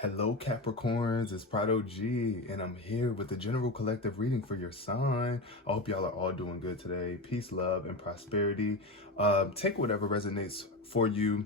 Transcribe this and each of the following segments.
Hello Capricorns, it's Prado G, and I'm here with the general collective reading for your sign. I hope y'all are all doing good today. Peace, love, and prosperity. Take whatever resonates for you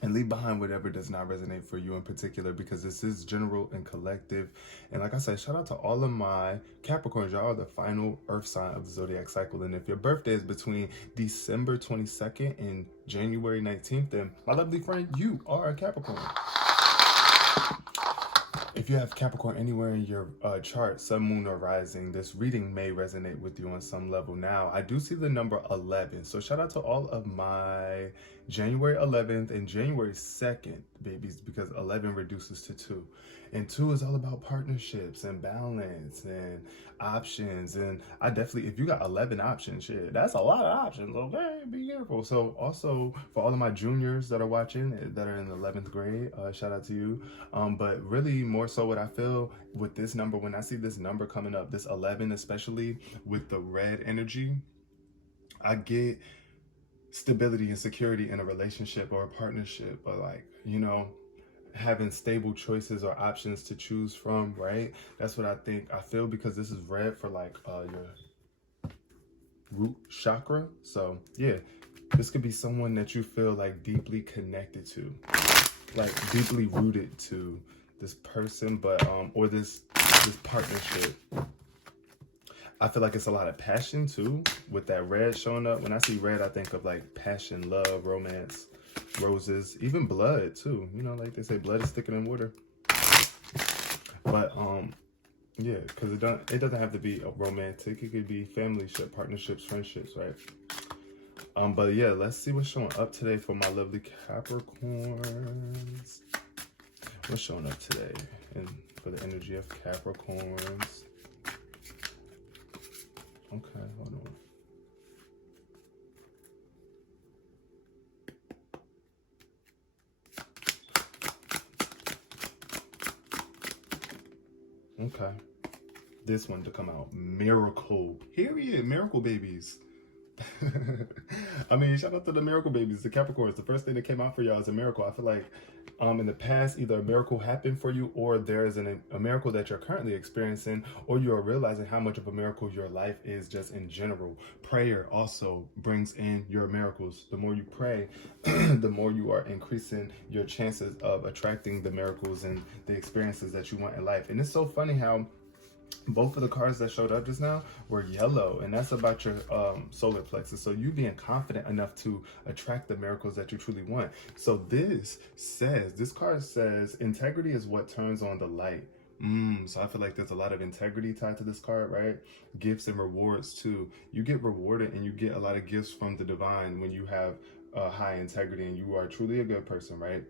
and leave behind whatever does not resonate for you in particular, because this is general and collective. And like I said, shout out to all of my Capricorns. Y'all are the final earth sign of the zodiac cycle. And if your birthday is between December 22nd and January 19th, then my lovely friend, you are a Capricorn. If you have Capricorn anywhere in your chart, sun, moon, or rising, this reading may resonate with you on some level. Now, I do see the number 11. So shout out to all of my January 11th and January 2nd babies, because 11 reduces to 2. And 2 is all about partnerships and balance and options. And I definitely, if you got 11 options, shit, that's a lot of options, okay? Be careful. So also, for all of my juniors that are watching, that are in the 11th grade, shout out to you. But really, more so what I feel with this number, when I see this number coming up, this 11, especially with the red energy, I get stability and security in a relationship or a partnership, or like, you know, having stable choices or options to choose from, right? That's what I think. I feel, because this is red for like your root chakra. So yeah, this could be someone that you feel like deeply connected to, like deeply rooted to this person, but or this partnership. I feel like it's a lot of passion too, with that red showing up. When I see red, I think of like passion, love, romance, roses, even blood too. You know, like they say, blood is thicker than water. But yeah, because it doesn't have to be a romantic. It could be family ship, partnerships, friendships, right? But yeah, let's see what's showing up today for my lovely Capricorns. What's showing up today and for the energy of Capricorns? Okay, hold on. Okay. This one to come out. Miracle. Period. Miracle babies. I mean, shout out to the miracle babies, the Capricorns. The first thing that came out for y'all is a miracle. I feel like in the past, either a miracle happened for you, or there is a miracle that you're currently experiencing, or you are realizing how much of a miracle your life is just in general. Prayer also brings in your miracles. The more you pray, the more you are increasing your chances of attracting the miracles and the experiences that you want in life. And it's so funny how both of the cards that showed up just now were yellow, and that's about your solar plexus. So you being confident enough to attract the miracles that you truly want. So this card says integrity is what turns on the light. So I feel like there's a lot of integrity tied to this card, right? Gifts and rewards too. You get rewarded and you get a lot of gifts from the divine when you have high integrity and you are truly a good person, right?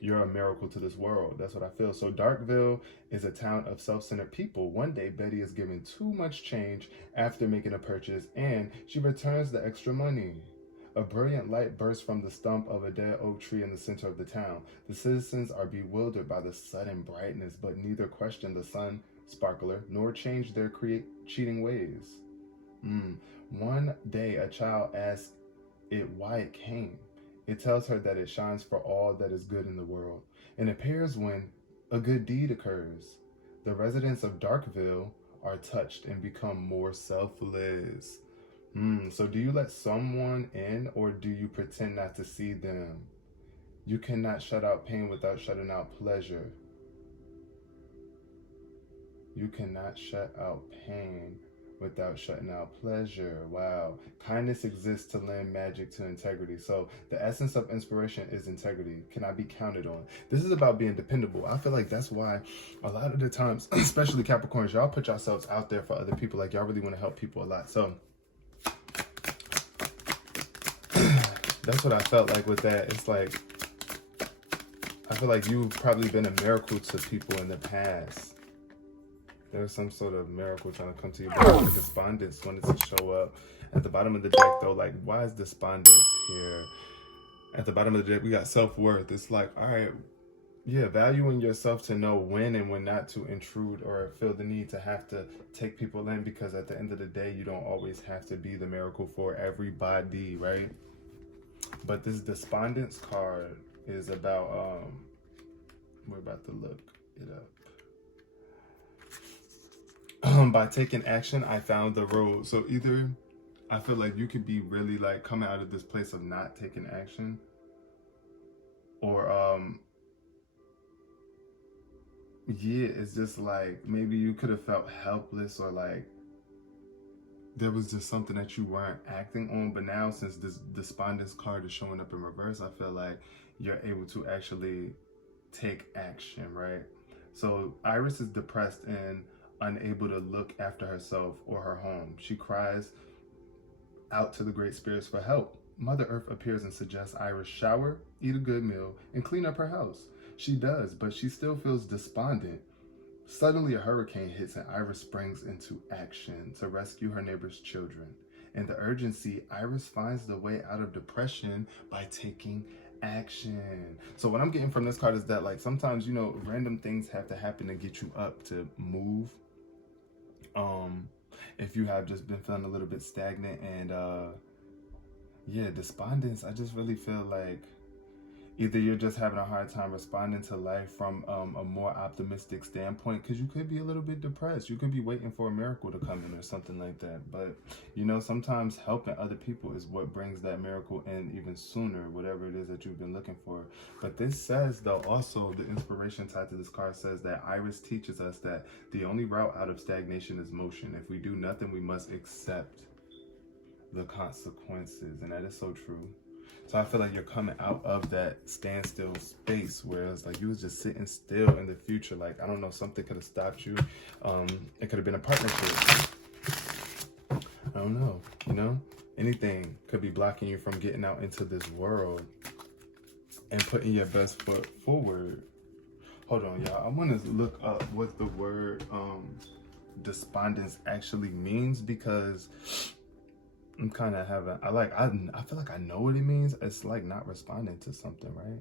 You're a miracle to this world. That's what I feel. So Darkville is a town of self-centered people. One day, Betty is given too much change after making a purchase, and she returns the extra money. A brilliant light bursts from the stump of a dead oak tree in the center of the town. The citizens are bewildered by the sudden brightness, but neither question the sun sparkler nor change their cheating ways. One day, a child asks it why it came. It tells her that it shines for all that is good in the world, and appears when a good deed occurs. The residents of Darkville are touched and become more selfless. So do you let someone in, or do you pretend not to see them? You cannot shut out pain without shutting out pleasure. You cannot shut out pain without shutting out pleasure. Wow. Kindness exists to lend magic to integrity. So the essence of inspiration is integrity. Can I be counted on? This is about being dependable. I feel like that's why a lot of the times, especially Capricorns, y'all put yourselves out there for other people. Like y'all really want to help people a lot. So that's what I felt like with that. It's like, I feel like you've probably been a miracle to people in the past. There's some sort of miracle trying to come to you, but the despondence wanted to show up. At the bottom of the deck though, like, why is despondence here? At the bottom of the deck, we got self-worth. It's like, all right, yeah, valuing yourself to know when and when not to intrude or feel the need to have to take people in, because at the end of the day, you don't always have to be the miracle for everybody, right? But this despondence card is about, where about to look it up. By taking action, I found the road. So either I feel like you could be really like coming out of this place of not taking action, or yeah, it's just like maybe you could have felt helpless, or like there was just something that you weren't acting on. But now, since this despondence card is showing up in reverse, I feel like you're able to actually take action, right? So Iris is depressed and unable to look after herself or her home. She cries out to the great spirits for help. Mother Earth appears and suggests Iris shower, eat a good meal, and clean up her house. She does, but she still feels despondent. Suddenly a hurricane hits and Iris springs into action to rescue her neighbor's children. In the urgency, Iris finds the way out of depression by taking action. So what I'm getting from this card is that, like, sometimes, you know, random things have to happen to get you up to move. If you have just been feeling a little bit stagnant and yeah, despondence, I just really feel like either you're just having a hard time responding to life from a more optimistic standpoint, because you could be a little bit depressed. You could be waiting for a miracle to come in or something like that. But, you know, sometimes helping other people is what brings that miracle in even sooner, whatever it is that you've been looking for. But this says, though, also the inspiration tied to this card says that Iris teaches us that the only route out of stagnation is motion. If we do nothing, we must accept the consequences. And that is so true. So I feel like you're coming out of that standstill space where it's like you was just sitting still in the future. Like, I don't know, something could have stopped you. It could have been a partnership. I don't know, you know? Anything could be blocking you from getting out into this world and putting your best foot forward. Hold on, y'all. I want to look up what the word despondence actually means, because I'm kind of having, I feel like I know what it means. It's like not responding to something, right?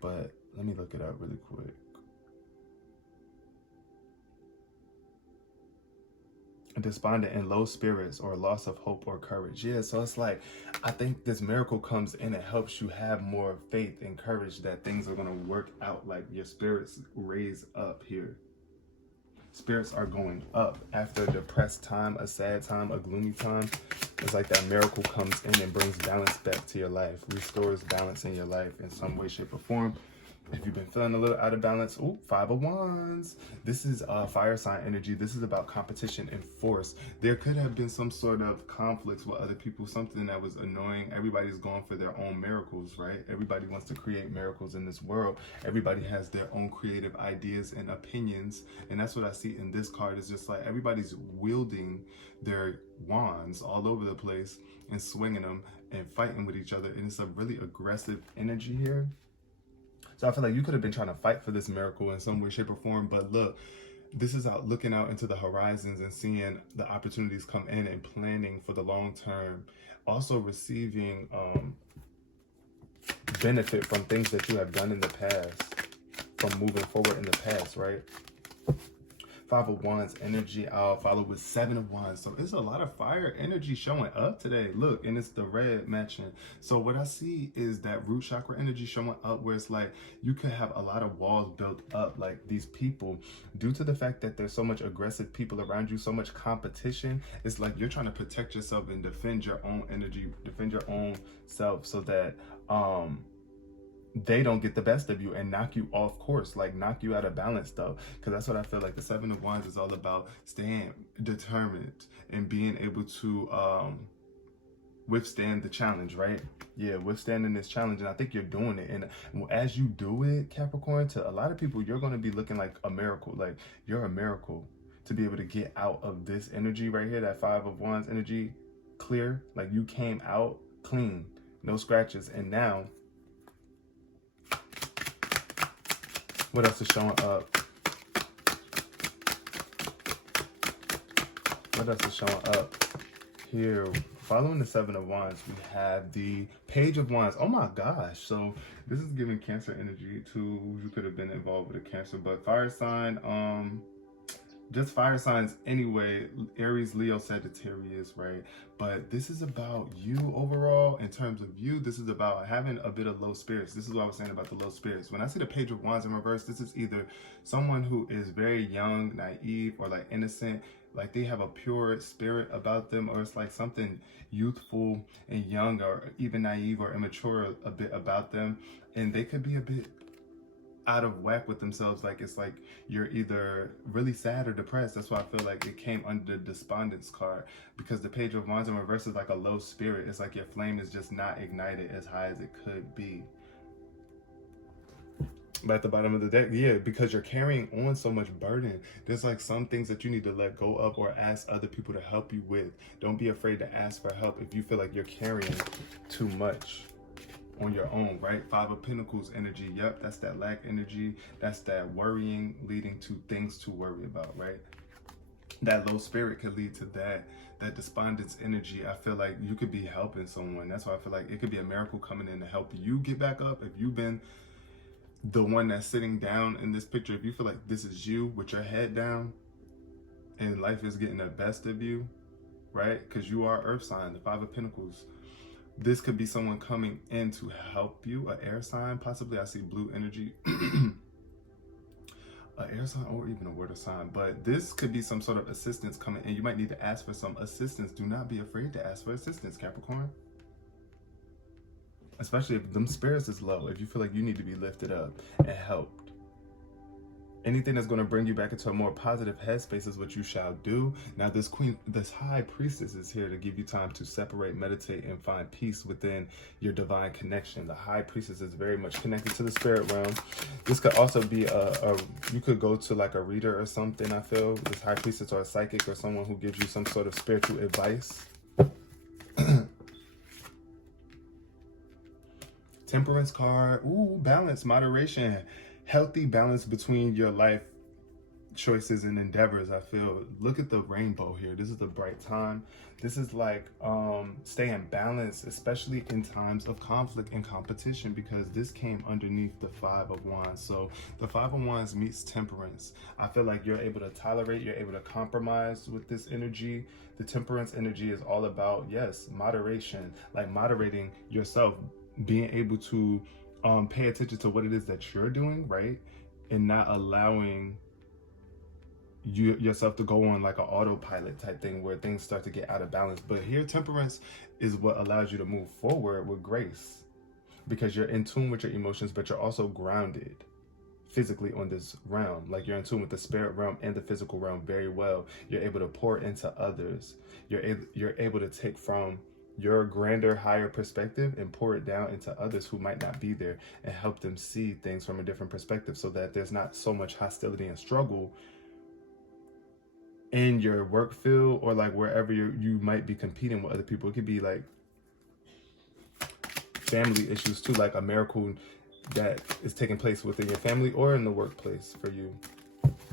But let me look it up really quick. Despondent in low spirits or loss of hope or courage. Yeah, so it's like, I think this miracle comes in and helps you have more faith and courage that things are going to work out. Like your spirits raise up here. Spirits are going up after a depressed time, a sad time, a gloomy time. It's like that miracle comes in and brings balance back to your life, restores balance in your life in some way, shape, or form. If you've been feeling a little out of balance, oh, 5 of Wands. This is fire sign energy. This is about competition and force. There could have been some sort of conflicts with other people, something that was annoying. Everybody's going for their own miracles, right? Everybody wants to create miracles in this world. Everybody has their own creative ideas and opinions. And that's what I see in this card. Is just like everybody's wielding their wands all over the place and swinging them and fighting with each other. And it's a really aggressive energy here. So I feel like you could have been trying to fight for this miracle in some way, shape, or form. But look, this is out looking out into the horizons and seeing the opportunities come in and planning for the long term. Also receiving benefit from things that you have done in the past, from moving forward in the past, right? 5 of Wands energy, I'll follow with 7 of Wands. So it's a lot of fire energy showing up today. Look, and it's the red matching. So what I see is that root chakra energy showing up, where it's like you could have a lot of walls built up. Like these people, due to the fact that there's so much aggressive people around you, so much competition, it's like you're trying to protect yourself and defend your own energy, defend your own self, so that they don't get the best of you and knock you off course, like knock you out of balance though. Because that's what I feel like the 7 of Wands is all about, staying determined and being able to withstand the challenge, right? Yeah, withstanding this challenge. And I think you're doing it. And as you do it, Capricorn, to a lot of people, you're going to be looking like a miracle. Like you're a miracle to be able to get out of this energy right here, that 5 of Wands energy, clear. Like you came out clean, no scratches. And now, what else is showing up? What else is showing up? Here, following the 7 of Wands, we have the Page of Wands. Oh my gosh. So this is giving Cancer energy too. You could have been involved with a Cancer, but fire sign, just fire signs anyway, Aries, Leo, Sagittarius, right? But this is about you overall. In terms of you, this is about having a bit of low spirits. This is what I was saying about the low spirits. When I see the Page of Wands in reverse, this is either someone who is very young, naive, or like innocent, like they have a pure spirit about them, or it's like something youthful and young, or even naive or immature a bit about them, and they could be a bit out of whack with themselves. Like it's like you're either really sad or depressed. That's why I feel like it came under the despondence card, because the Page of Wands in reverse is like a low spirit. It's like your flame is just not ignited as high as it could be. But at the bottom of the deck, yeah, because you're carrying on so much burden. There's like some things that you need to let go of or ask other people to help you with. Don't be afraid to ask for help if you feel like you're carrying too much on your own, right? Five of Pentacles energy. Yep, that's that lack energy. That's that worrying leading to things to worry about, right? That low spirit could lead to that despondence energy. I feel like you could be helping someone. That's why I feel like it could be a miracle coming in to help you get back up. If you've been the one that's sitting down in this picture, if you feel like this is you with your head down and life is getting the best of you, right? Because you are Earth sign, the Five of Pentacles. This could be someone coming in to help you, an air sign, possibly. I see blue energy, an air sign, or even a water sign. But this could be some sort of assistance coming in. You might need to ask for some assistance. Do not be afraid to ask for assistance, Capricorn. Especially if them spirits is low, if you feel like you need to be lifted up and helped. Anything that's going to bring you back into a more positive headspace is what you shall do. Now this high priestess is here to give you time to separate, meditate, and find peace within your divine connection. The high priestess is very much connected to the spirit realm. This could also be you could go to like a reader or something, I feel. This high priestess or a psychic or someone who gives you some sort of spiritual advice. Temperance card. Ooh, balance, moderation. Healthy balance between your life choices and endeavors, I feel. Look at the rainbow here. This is the bright time. This is like staying balanced, especially in times of conflict and competition, because this came underneath the Five of Wands. So the Five of Wands meets temperance. I feel like you're able to tolerate, you're able to compromise with this energy. The temperance energy is all about, yes, moderation, like moderating yourself, being able to pay attention to what it is that you're doing, right? And not allowing yourself to go on like an autopilot type thing where things start to get out of balance. But here, temperance is what allows you to move forward with grace, because you're in tune with your emotions, but you're also grounded physically on this realm. Like you're in tune with the spirit realm and the physical realm very well. You're able to pour into others. You're able to take from your grander, higher perspective and pour it down into others who might not be there, and help them see things from a different perspective, so that there's not so much hostility and struggle in your work field, or like wherever you might be competing with other people. It could be like family issues too, like a miracle that is taking place within your family or in the workplace for you.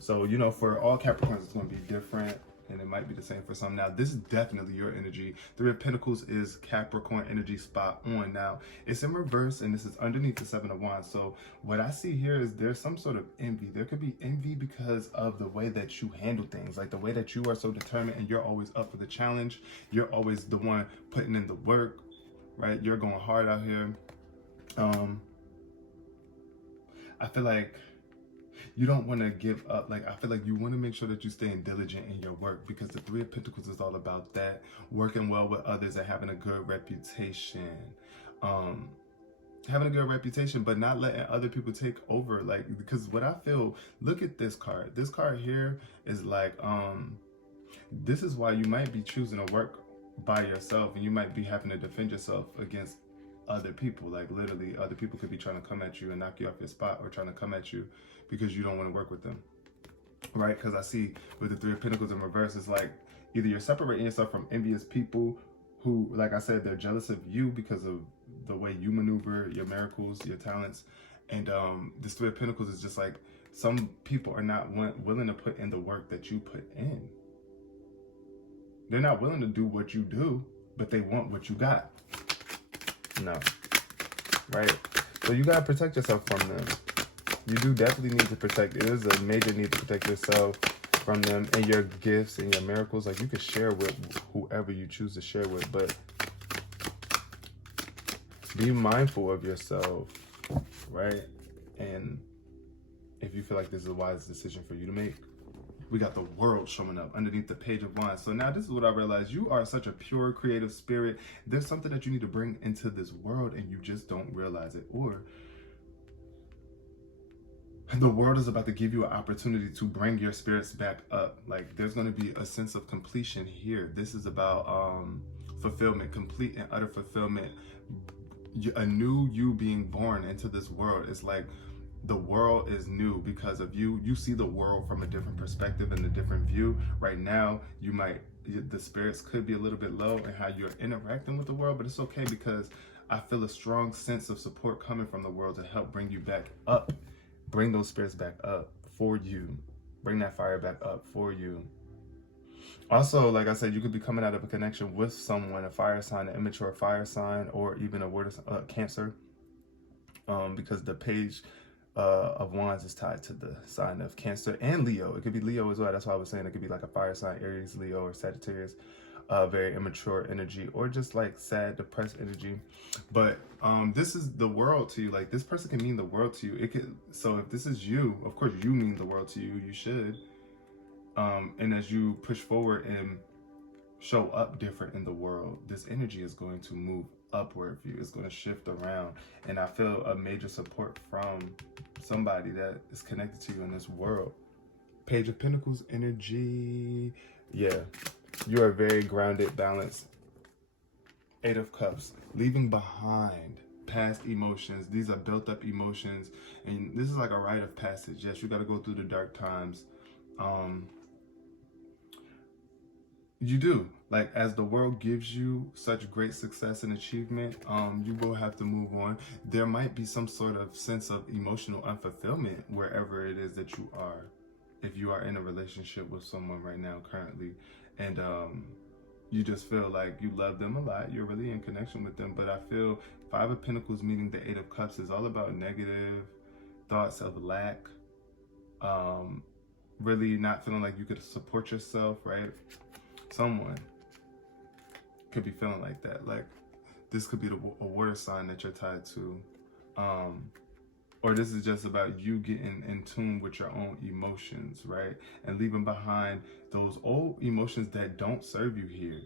So, you know, for all Capricorns, it's going to be different. And it might be the same for some. Now, this is definitely your energy. Three of Pentacles is Capricorn energy, spot on. Now, it's in reverse, and this is underneath the Seven of Wands. So what I see here is there's some sort of envy. There could be envy because of the way that you handle things, like the way that you are so determined and you're always up for the challenge. You're always the one putting in the work, right? You're going hard out here. I feel like you don't want to give up. Like, I feel like you want to make sure that you're staying diligent in your work, because the Three of Pentacles is all about that, working well with others and having a good reputation. Having a good reputation, but not letting other people take over. Like, because what I feel, look at this card. This card here is like, this is why you might be choosing to work by yourself, and you might be having to defend yourself against other people. Like literally, other people could be trying to come at you and knock you off your spot, or trying to come at you because you don't want to work with them, right? Because I see with the Three of Pentacles in reverse, it's like either you're separating yourself from envious people who, like I said, they're jealous of you because of the way you maneuver, your miracles, your talents. And this Three of Pentacles is just like, some people are not willing to put in the work that you put in. They're not willing to do what you do, but they want what you got. No, right? So you gotta protect yourself from them. You do definitely need to protect. It is a major need to protect yourself from them, and your gifts and your miracles. Like, you can share with whoever you choose to share with, but be mindful of yourself, right? And if you feel like this is a wise decision for you to make, we got the world showing up underneath the Page of Wands. So now this is what I realized. You are such a pure, creative spirit. There's something that you need to bring into this world and you just don't realize it. Or the world is about to give you an opportunity to bring your spirits back up. Like, there's going to be a sense of completion here. This is about fulfillment, complete and utter fulfillment. A new you being born into this world. It's like the world is new because of you. You see the world from a different perspective and a different view. Right now, the spirits could be a little bit low in how you're interacting with the world, but it's okay because I feel a strong sense of support coming from the world to help bring you back up. Bring those spirits back up for you. Bring that fire back up for you. Also, like I said, you could be coming out of a connection with someone, a fire sign, an immature fire sign, or even a word Cancer, because the Page of Wands is tied to the sign of Cancer and Leo. It could be Leo as well. That's why I was saying it could be like a fire sign, Aries, Leo, or Sagittarius. Very immature energy, or just like sad, depressed energy. But this is the world to you. Like, this person can mean the world to you. It could. So if this is you, of course you mean the world to you. You should. And as you push forward and show up different in the world, this energy is going to move upward for you. It's going to shift around. And I feel a major support from somebody that is connected to you in this world. Page of Pentacles energy. Yeah. You are very grounded, balanced. Eight of Cups. Leaving behind past emotions. These are built up emotions. And this is like a rite of passage. Yes, you got to go through the dark times. You do. Like, as the world gives you such great success and achievement, you will have to move on. There might be some sort of sense of emotional unfulfillment wherever it is that you are. If you are in a relationship with someone right now currently, and you just feel like you love them a lot, you're really in connection with them, but I feel Five of Pentacles meeting the Eight of Cups is all about negative thoughts of lack, really not feeling like you could support yourself, right? Someone could be feeling like that. Like, this could be a water sign that you're tied to. Or this is just about you getting in tune with your own emotions, right? And leaving behind those old emotions that don't serve you here.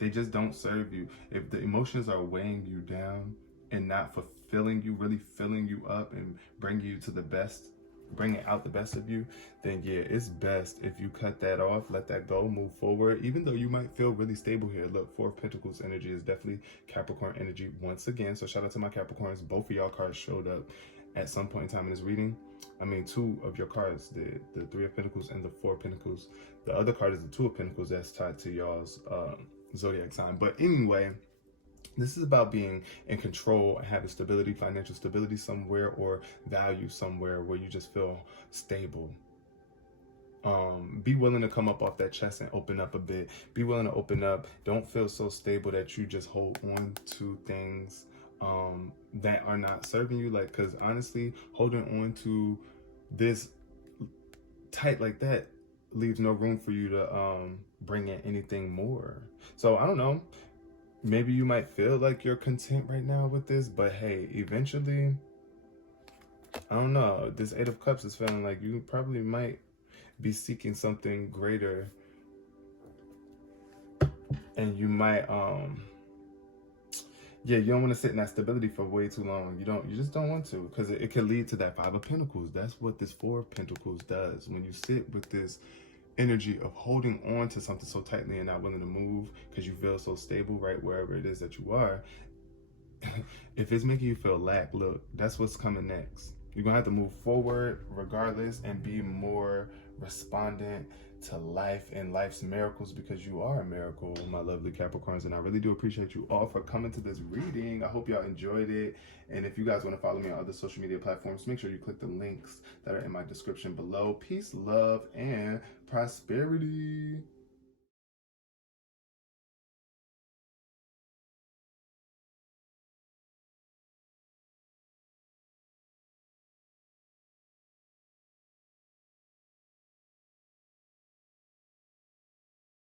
They just don't serve you. If the emotions are weighing you down and not fulfilling you, really filling you up and bringing you to the best, bringing out the best of you, then yeah, it's best if you cut that off, let that go, move forward, even though you might feel really stable here. Look, Four of Pentacles energy is definitely Capricorn energy once again. So shout out to my Capricorns. Both of y'all cards showed up at some point in time in this reading. I mean, two of your cards did, the Three of Pentacles and the Four of Pentacles. The other card is the Two of Pentacles that's tied to y'all's zodiac sign. But anyway, this is about being in control, having stability, financial stability somewhere, or value somewhere where you just feel stable. Be willing to come up off that chest and open up a bit. Be willing to open up. Don't feel so stable that you just hold on to things that are not serving you. Like, because honestly, holding on to this tight like that leaves no room for you to bring in anything more. So I don't know. Maybe you might feel like you're content right now with this, but hey, eventually, I don't know. This Eight of Cups is feeling like you probably might be seeking something greater, and you might, yeah, you don't want to sit in that stability for way too long. You just don't want to, because it could lead to that Five of Pentacles. That's what this Four of Pentacles does. When you sit with this energy of holding on to something so tightly and not willing to move because you feel so stable right wherever it is that you are, if it's making you feel lack, look, that's what's coming next. You're gonna have to move forward regardless and be more respondent to life and life's miracles, because you are a miracle, my lovely Capricorns. And I really do appreciate you all for coming to this reading. I hope y'all enjoyed it. And if you guys want to follow me on other social media platforms, make sure you click the links that are in my description below. Peace, love, and prosperity.